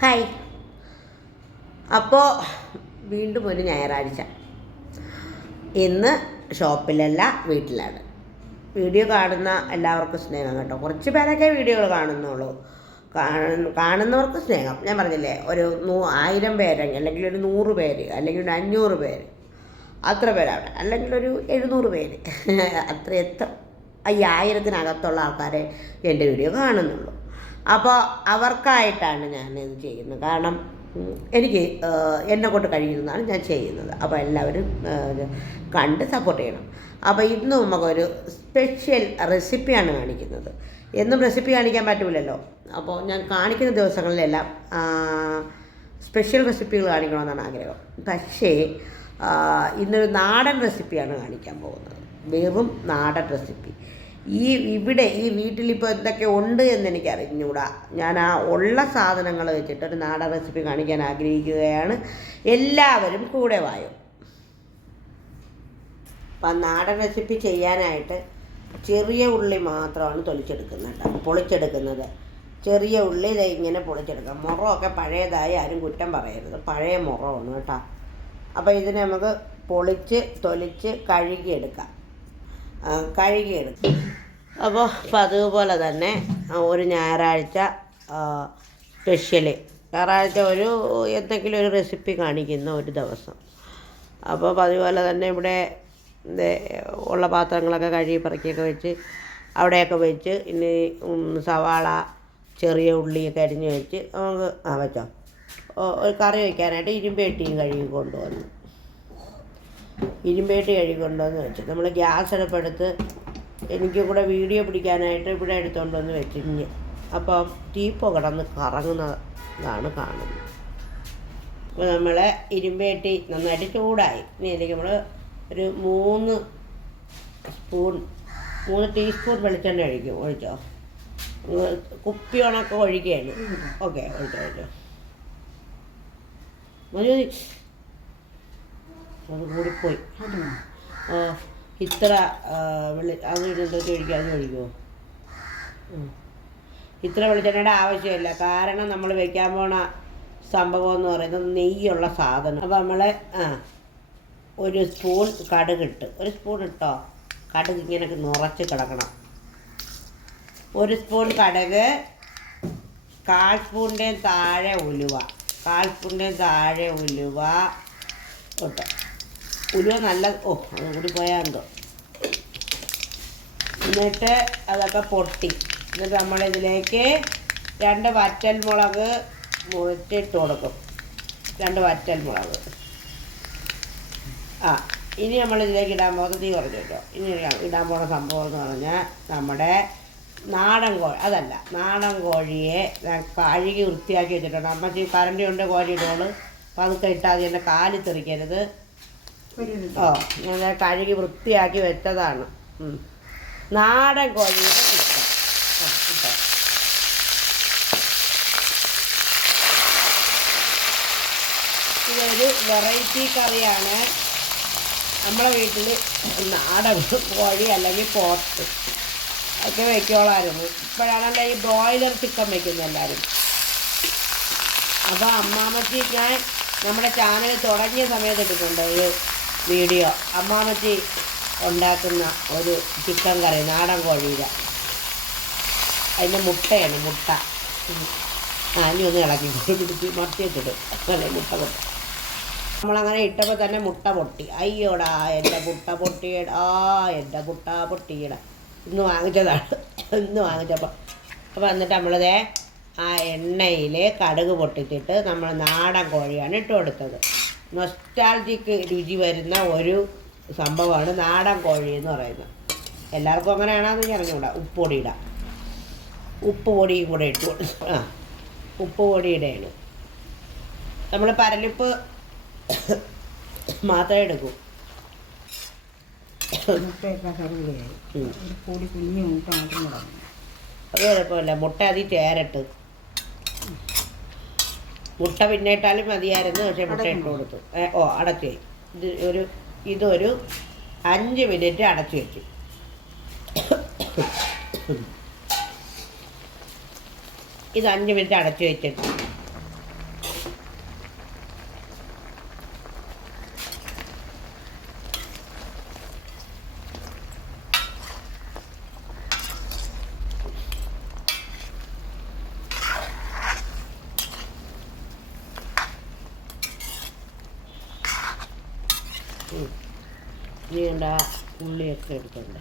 Hi. അപ്പോൾ വീണ്ടും ഒരു ഞായറാഴ്ച. ഇന്ന് ഷോപ്പിലല്ല, വീട്ടിലാണ്. വീഡിയോ കാണുന്ന എല്ലാവർക്കും സ്നേഹം കേട്ടോ. കുറച്ച് പേരൊക്കെ വീഡിയോകൾ കാണുന്നുള്ളൂ. കാണുന്നവർക്ക് സ്നേഹം. ഞാൻ പറഞ്ഞില്ലേ, ഒരു 1000 പേര്, അല്ലെങ്കിൽ ഒരു 100 പേര്, അല്ലെങ്കിൽ ഒരു 500 പേര്, അത്ര പേരാണ്, അല്ലെങ്കിൽ ഒരു 700 പേര്, എത്ര ഈ 1000-നകത്തുള്ള ആൾക്കാരെ എൻ്റെ വീഡിയോ കാണുന്നുള്ളൂ. അപ്പോൾ അവർക്കായിട്ടാണ് ഞാനിത് ചെയ്യുന്നത്. കാരണം എനിക്ക് എന്നെക്കൊണ്ട് കഴിയുന്നതാണ് ഞാൻ ചെയ്യുന്നത്. അപ്പോൾ എല്ലാവരും കണ്ട് സപ്പോർട്ട് ചെയ്യണം. അപ്പോൾ ഇന്ന് നമുക്കൊരു സ്പെഷ്യൽ റെസിപ്പിയാണ് കാണിക്കുന്നത്. എന്നും റെസിപ്പി കാണിക്കാൻ പറ്റില്ലല്ലോ. അപ്പോൾ ഞാൻ കാണിക്കുന്ന ദിവസങ്ങളിലെല്ലാം സ്പെഷ്യൽ റെസിപ്പികൾ കാണിക്കണമെന്നാണ് ആഗ്രഹം. പക്ഷേ ഇന്നൊരു നാടൻ റെസിപ്പിയാണ് കാണിക്കാൻ പോകുന്നത്. വെറും നാടൻ റെസിപ്പി. ഈ വീട്ടിലിപ്പോൾ എന്തൊക്കെ ഉണ്ട് എന്നെനിക്ക് അറിഞ്ഞൂടാ. ഞാൻ ആ ഉള്ള സാധനങ്ങൾ വെച്ചിട്ടൊരു നാടൻ റെസിപ്പി കാണിക്കാൻ ആഗ്രഹിക്കുകയാണ്. എല്ലാവരും കൂടെ വായോ. അപ്പം നാടൻ റെസിപ്പി ചെയ്യാനായിട്ട് ചെറിയ ഉള്ളി മാത്രമാണ് പൊളിച്ചെടുക്കുന്നത്. ചെറിയ ഉള്ളി ഇങ്ങനെ പൊളിച്ചെടുക്കാം. മുറമൊക്കെ പഴയതായി ആരും കുറ്റം പറയരുത്. പഴയ മുറമാണ് കേട്ടോ. അപ്പോൾ ഇതിനെ നമുക്ക് തൊലിച്ച് കഴുകിയെടുക്കാം. അപ്പോൾ അതുപോലെ തന്നെ ഒരു ഞായറാഴ്ച സ്പെഷ്യൽ ഞായറാഴ്ച എന്തെങ്കിലും ഒരു റെസിപ്പി കാണിക്കുന്ന ഒരു ദിവസം. അപ്പോൾ അതുപോലെ തന്നെ ഇവിടെ ഉള്ള പാത്രങ്ങളൊക്കെ കഴുകി പറക്കിയൊക്കെ വെച്ച് അവിടെയൊക്കെ വെച്ച് ഇനി സവാള വെറിയ ഉള്ളിയൊക്കെ അരിഞ്ഞ് വെച്ച് നമുക്ക് വെച്ചോ. ഒരു കറി വയ്ക്കാനായിട്ട് ഇരുമ്പേട്ടിയും കഴുകി കൊണ്ടുവന്ന് വെച്ച് നമ്മൾ ഗ്യാസ് അടുപ്പെടുത്ത് എനിക്ക് കൂടെ വീഡിയോ പിടിക്കാനായിട്ട് ഇവിടെ എടുത്തുകൊണ്ട് വന്ന് വെച്ചിഞ്ഞ്. അപ്പം തീപ്പോ കിടന്ന് കറങ്ങുന്നതാണ് കാണുന്നത്. അപ്പോൾ നമ്മൾ ഇരുമ്പേട്ടി നന്നായിട്ട് ചൂടായി. ഇനി അതിലേക്ക് നമ്മൾ ഒരു 3 ടീസ്പൂൺ വെളിച്ചെണ്ണ ഒഴിച്ചോ. കുപ്പി ഉണക്കം ഒഴിക്കുകയാണ്. ഓക്കെ, ഒഴിച്ചോ. മതി. അത് കൂടിപ്പോയി. ഇത്ര അത് ഒഴിക്കുമോ? ഇത്ര വെളിച്ചെണ്ണയുടെ ആവശ്യമില്ല. കാരണം നമ്മൾ വെക്കാൻ പോണ സംഭവം എന്ന് പറയുന്നത് നെയ്യുള്ള സാധനം. അപ്പോൾ നമ്മൾ 1 സ്പൂൺ കടുകിട്ട്, 1 സ്പൂൺ ഇട്ടോ. കടുക് ഇങ്ങനെ നിറച്ച് കിടക്കണം. 1 സ്പൂൺ കടുക്, 1/4 സ്പൂണിൻ്റെയും താഴെ ഉലുവ ഇട്ടോ. ഉലുവ നല്ല അത് കൂടി പോയാണ്ടോ. എന്നിട്ട് അതൊക്കെ പൊട്ടി. എന്നിട്ട് നമ്മളിതിലേക്ക് 2 വറ്റൽമുളക് മുറിച്ചിട്ട് കൊടുക്കും. 2 വറ്റൽമുളക്. ഇനി നമ്മളിതിലേക്ക് ഇടാൻ പോകുന്നത് തീ കുറച്ച് കേട്ടോ. ഇനി ഇടാൻ പോകുന്ന സംഭവം എന്ന് പറഞ്ഞാൽ നമ്മുടെ നാടൻ കോഴിയെ കഴുകി വൃത്തിയാക്കി വെച്ചിട്ടുണ്ട്. അമ്മച്ചി കരണ്ടി കൊണ്ട് കോഴി ഇടുകയുള്ളൂ. അപ്പോൾ അതൊക്കെ ഇട്ടാൽ എൻ്റെ കാലിൽ തെറിക്കരുത്. ഞാൻ കഴുകി വൃത്തിയാക്കി വെച്ചതാണ് നാടൻ കോഴിയുടെ ചിക്കൻ. ഇതൊരു വെറൈറ്റി കറിയാണ്. നമ്മളെ വീട്ടിൽ നാടൻ കോഴി അല്ലെങ്കിൽ പോത്ത് ഒക്കെ വയ്ക്കോളായിരുന്നു. ഇപ്പോഴാണല്ലോ ഈ ബ്രോയിലർ ചിക്കൻ വയ്ക്കുന്നത് എല്ലാവരും. അപ്പോൾ അമ്മാമ്മച്ചി ഞാൻ നമ്മുടെ ചാനൽ തുടങ്ങിയ സമയത്ത് ഇട്ടിട്ടുണ്ട് ഒരു വീഡിയോ. അമ്മാമ്മച്ചി ഉണ്ടാക്കുന്ന ഒരു ചിക്കൻ കറി നാടൻ കോഴിയുടെ. അതിൻ്റെ മുട്ടയാണ്. ഇനി ഒന്ന് ഇളക്കി പിടിച്ച് മറിച്ചിട്ടിടും. അല്ലെ മുട്ട പൊട്ടി. നമ്മളങ്ങനെ ഇട്ടപ്പോൾ തന്നെ മുട്ട പൊട്ടി. അയ്യോടാ എൻ്റെ മുട്ട പൊട്ടിയിടാ. ഇന്ന് വാങ്ങിച്ചപ്പോൾ അപ്പോൾ എന്നിട്ട് നമ്മളതേ ആ എണ്ണയിൽ കടുക് പൊട്ടിച്ചിട്ട് നമ്മൾ നാടൻ കോഴിയാണ് ഇട്ട് കൊടുത്തത്. നൊസ്റ്റാൾജിക്ക് രുചി വരുന്ന ഒരു സംഭവമാണ് നാടൻ കോഴി എന്ന് പറയുന്നത്. എല്ലാവർക്കും അങ്ങനെയാണെന്ന് അറിഞ്ഞുകൂടാ. ഉപ്പ് പൊടിയും കൂടെ ഇട്ട് ഉപ്പ് പൊടിയുടെയാണ്. നമ്മൾ പരലിപ്പ് മാത്രമേ എടുക്കൂ. അത് കുഴപ്പമില്ല. മുട്ട അതിൽ ചേരട്ട്. മുട്ട പിന്നെ ഇട്ടാലും മതിയായിരുന്നു. പക്ഷേ മുട്ട ഇട്ട് കൊടുത്തു. അടച്ചു. ഇതൊരു 5 മിനിറ്റ് അടച്ചു വെച്ചു. ഇത് 5 മിനിറ്റ് അടച്ചു വെച്ചിട്ട് ഇനി വേണ്ട ഉള്ളിയൊക്കെ എടുക്കണ്ട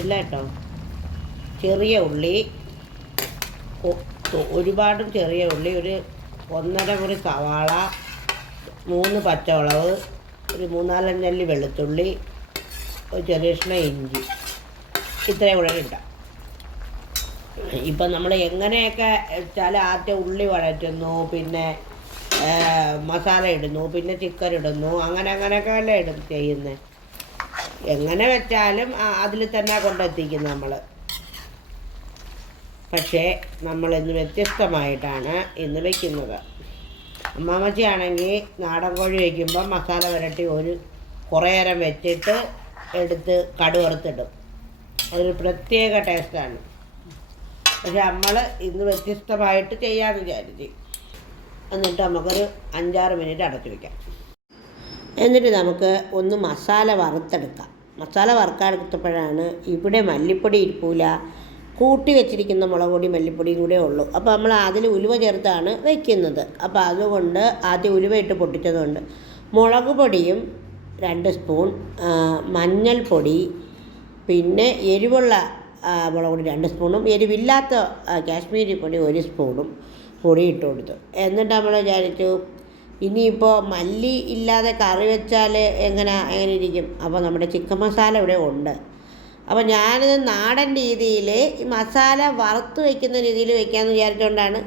ഇല്ല കേട്ടോ. ചെറിയ ഉള്ളി, ഒരുപാടും ചെറിയ ഉള്ളി, ഒരു 1.5 മുറി സവാള, 3 പച്ചമുളക്, ഒരു 3-4 അല്ലി വെളുത്തുള്ളി, ഒരു ചെറിയ കഷ്ണം ഇഞ്ചി, ഇത്രയും കൂടെ ഇടാം. ഇപ്പം നമ്മൾ എങ്ങനെയൊക്കെ വെച്ചാൽ ആദ്യം ഉള്ളി വഴറ്റുന്നു, പിന്നെ മസാല ഇടുന്നു, പിന്നെ ചിക്കൻ ഇടുന്നു, അങ്ങനെയൊക്കെ അല്ലേ ചെയ്യുന്നത്. എങ്ങനെ വെച്ചാലും അതിൽ തന്നെ കൊണ്ടെത്തിക്കും നമ്മൾ. പക്ഷേ നമ്മളിന്ന് വ്യത്യസ്തമായിട്ടാണ് ഇന്ന് വയ്ക്കുന്നത്. അമ്മാമ്മച്ചിയാണെങ്കിൽ നാടൻ കോഴി വയ്ക്കുമ്പോൾ മസാല പുരട്ടി കുറേ നേരം വെച്ചിട്ട് എടുത്ത് കടുവറുത്തിടും. അതൊരു പ്രത്യേക ടേസ്റ്റാണ്. പക്ഷെ നമ്മൾ ഇന്ന് വ്യത്യസ്തമായിട്ട് ചെയ്യാമെന്ന് വിചാരിച്ചു. എന്നിട്ട് നമുക്കൊരു 5-6 മിനിറ്റ് അടച്ചു വയ്ക്കാം. എന്നിട്ട് നമുക്ക് ഒന്ന് മസാല വറുത്തെടുക്കാം. മസാല വറുക്കാനെടുത്തപ്പോഴാണ് ഇവിടെ മല്ലിപ്പൊടി ഇരിപ്പില്ല, കൂട്ടി വെച്ചിരിക്കുന്ന മുളക് പൊടി മല്ലിപ്പൊടിയും കൂടെ ഉള്ളൂ. അപ്പോൾ നമ്മൾ അതിൽ ഉലുവ ചേർത്താണ് വയ്ക്കുന്നത്. അപ്പോൾ അതുകൊണ്ട് ആദ്യം ഉലുവ ഇട്ട് പൊട്ടിച്ചതുകൊണ്ട് മുളക് പൊടിയും 2 സ്പൂൺ, മഞ്ഞൾപ്പൊടി, പിന്നെ എരിവുള്ള മുളക് പൊടി 2 സ്പൂണും, എരിവില്ലാത്ത കാശ്മീരി പൊടി 1 സ്പൂണും പൊടി ഇട്ട് കൊടുത്തു. എന്നിട്ട് നമ്മൾ വിചാരിച്ചു ഇനിയിപ്പോൾ മല്ലി ഇല്ലാതെ കറി വെച്ചാൽ എങ്ങനെ ഇരിക്കും. അപ്പോൾ നമ്മുടെ ചിക്കൻ മസാല ഇവിടെ ഉണ്ട്. അപ്പോൾ ഞാനിത് നാടൻ രീതിയിൽ ഈ മസാല വറുത്ത് വയ്ക്കുന്ന രീതിയിൽ വയ്ക്കാമെന്ന് വിചാരിച്ചുകൊണ്ടാണ്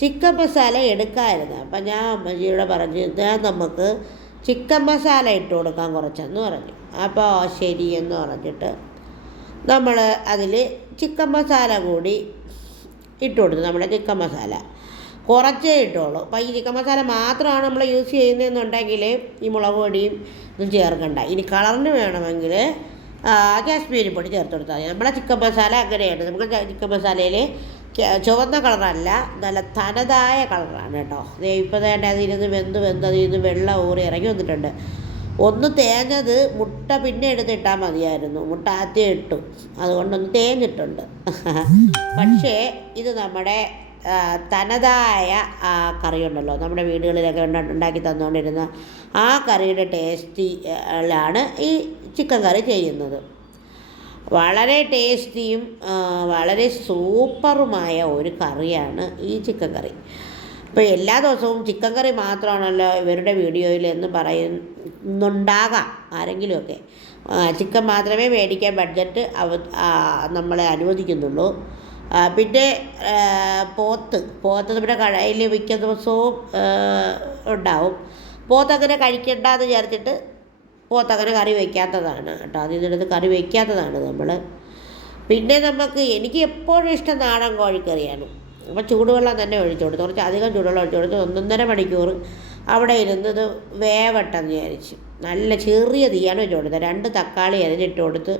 ചിക്കൻ മസാല എടുക്കാമായിരുന്നത്. അപ്പം ഞാൻ അമ്മജിയോട് പറഞ്ഞു, നമുക്ക് ചിക്കൻ മസാല ഇട്ട് കൊടുക്കാൻ കുറച്ചെന്ന് പറഞ്ഞു. അപ്പോൾ ശരി എന്ന് പറഞ്ഞിട്ട് നമ്മൾ അതിൽ ചിക്കൻ മസാല കൂടി ഇട്ട് കൊടുത്തു. നമ്മുടെ ചിക്കൻ മസാല കുറച്ചേ ഇട്ടുള്ളൂ. അപ്പോൾ ഈ ചിക്കൻ മസാല മാത്രമാണ് നമ്മൾ യൂസ് ചെയ്യുന്നതെന്നുണ്ടെങ്കിൽ ഈ മുളക് പൊടിയും ഇതും ചേർക്കണ്ട. ഇനി കളറിന് വേണമെങ്കിൽ കാശ്മീരി പൊടി ചേർത്ത് കൊടുത്താൽ മതി. നമ്മളെ ചിക്കൻ മസാല അങ്ങനെയാണ്. നമുക്ക് ചിക്കൻ മസാലയിൽ ചുവന്ന കളറല്ല, നല്ല തനതായ കളറാണ് കേട്ടോ. ഇപ്പോൾ തന്നെ അതിരുന്ന് വെന്ത് അതിൽ നിന്ന് വെള്ളം ഊറി ഇറങ്ങി വന്നിട്ടുണ്ട്. ഒന്ന് തേഞ്ഞത് മുട്ട പിന്നെ എടുത്തിട്ടാൽ മതിയായിരുന്നു. മുട്ട ആദ്യം ഇട്ടു, അതുകൊണ്ടൊന്ന് തേഞ്ഞിട്ടുണ്ട്. പക്ഷേ ഇത് നമ്മുടെ തനതായ കറിയുണ്ടല്ലോ, നമ്മുടെ വീടുകളിലൊക്കെ ഉണ്ടാക്കി തന്നുകൊണ്ടിരുന്ന ആ കറിയുടെ ടേസ്റ്റിലാണ് ഈ ചിക്കൻ കറി ചെയ്യുന്നത്. വളരെ ടേസ്റ്റിയും വളരെ സൂപ്പറുമായ ഒരു കറിയാണ് ഈ ചിക്കൻ കറി. ഇപ്പോൾ എല്ലാ ദിവസവും ചിക്കൻ കറി മാത്രമാണല്ലോ ഇവരുടെ വീഡിയോയിൽ എന്ന് പറയുന്നുണ്ടാകാം ആരെങ്കിലുമൊക്കെ. ചിക്കൻ മാത്രമേ മേടിക്കാൻ ബഡ്ജറ്റ് നമ്മളെ അനുവദിക്കുന്നുള്ളൂ. പിന്നെ പോത്ത് നമ്മുടെ കടയിൽ മിക്ക ദിവസവും ഉണ്ടാവും. പോത്തങ്ങനെ കഴിക്കണ്ടെന്ന് വിചാരിച്ചിട്ട് പോത്തങ്ങനെ കറി വയ്ക്കാത്തതാണ് കേട്ടോ. അതിനടുത്ത് കറി വയ്ക്കാത്തതാണ് നമ്മൾ. പിന്നെ എനിക്ക് എപ്പോഴും ഇഷ്ടം നാടൻ കോഴിക്കറിയാണ്. അപ്പോൾ ചൂടുവെള്ളം തന്നെ ഒഴിച്ചു കൊടുത്തു, കുറച്ച് അധികം ചൂടുവെള്ളം ഒഴിച്ചു കൊടുത്ത് 1.5 മണിക്കൂർ അവിടെ ഇരുന്നത് വേവട്ടെന്ന് വിചാരിച്ചു. നല്ല ചെറിയ തീയാണ് വെച്ച് കൊടുത്തത്. 2 തക്കാളി അരിഞ്ഞിട്ട് കൊടുത്ത്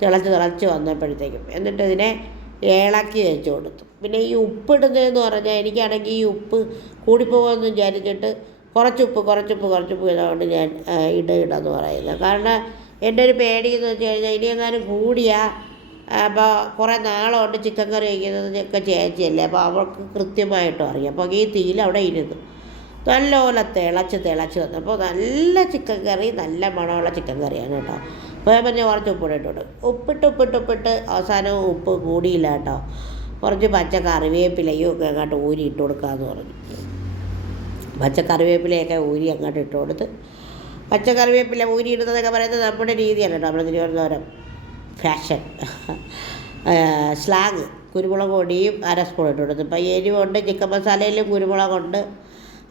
തിളച്ച് വന്നപ്പോഴത്തേക്കും എന്നിട്ട് ഇതിനെ ഇളക്കി വെച്ച് കൊടുത്തു. പിന്നെ ഈ ഉപ്പിടുന്നതെന്ന് പറഞ്ഞാൽ എനിക്കാണെങ്കിൽ ഈ ഉപ്പ് കൂടിപ്പോകുമെന്ന് വിചാരിച്ചിട്ട് കുറച്ച് ഉപ്പ് ഇതുകൊണ്ട് ഞാൻ ഇടാന്ന് പറയുന്നത്. കാരണം എൻ്റെ ഒരു പേടി എന്ന് വെച്ച് കഴിഞ്ഞാൽ ഇനി എങ്ങാനും കൂടിയാൽ അപ്പോൾ കുറേ നാളുകൊണ്ട് ചിക്കൻ കറി വയ്ക്കുന്നതൊക്കെ ചേച്ചിയല്ലേ, അപ്പോൾ അവൾക്ക് കൃത്യമായിട്ടും അറിയാം. അപ്പോൾ ഈ തീയിൽ അവിടെ ഇരുന്നു നല്ലപോലെ തിളച്ച് വന്നപ്പോൾ നല്ല ചിക്കൻ കറി, നല്ല മണമുള്ള ചിക്കൻ കറിയാണ് കേട്ടോ. അപ്പോൾ ഞാൻ പറഞ്ഞാൽ കുറച്ച് ഉപ്പിട്ട് അവസാനം ഉപ്പ് കൂടിയില്ല കേട്ടോ. കുറച്ച് പച്ച കറിവേപ്പിലയും ഒക്കെ അങ്ങോട്ട് ഊരി ഇട്ട് കൊടുക്കാമെന്ന് പറഞ്ഞു. പച്ച കറിവേപ്പിലയൊക്കെ ഊരി അങ്ങോട്ട് ഇട്ട് കൊടുത്ത്, പച്ച കറിവേപ്പില ഊരി ഇടുന്നതൊക്കെ പറയുന്നത് നമ്മുടെ രീതിയാണ് കേട്ടോ, നമ്മുടെ തിരുവനന്തപുരം ഫാഷൻ സ്ലാങ്. കുരുമുളക് പൊടിയും 1/2 സ്പൂൺ ഇട്ട് കൊടുത്തു. ഇപ്പോൾ എരിവുണ്ട്, ചിക്കൻ മസാലയിലും കുരുമുളകുണ്ട്.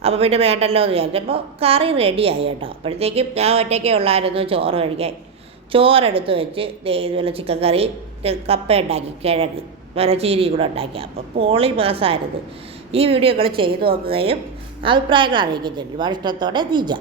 അപ്പോൾ പിന്നെ വേണ്ടല്ലോ എന്ന് വിചാരിച്ചപ്പോൾ കറി റെഡിയായി കേട്ടോ. അപ്പോഴത്തേക്കും ഞാൻ ഒറ്റയ്ക്കേ ഉള്ളായിരുന്നു ചോറ് കഴിക്കാൻ. ചോറെടുത്ത് വെച്ച് ഇതുപോലെ ചിക്കൻ കറി, കപ്പ ഉണ്ടാക്കി, കിഴങ്ങ് മരച്ചീനി കൂടെ ഉണ്ടാക്കി. അപ്പോൾ പോളി മാസമായിരുന്നു. ഈ വീഡിയോകൾ ചെയ്തു നോക്കുകയും അഭിപ്രായങ്ങൾ അറിയിക്കുകയും ചെയ്തു. ഒരുപാട് ഇഷ്ടത്തോടെ ദീജ.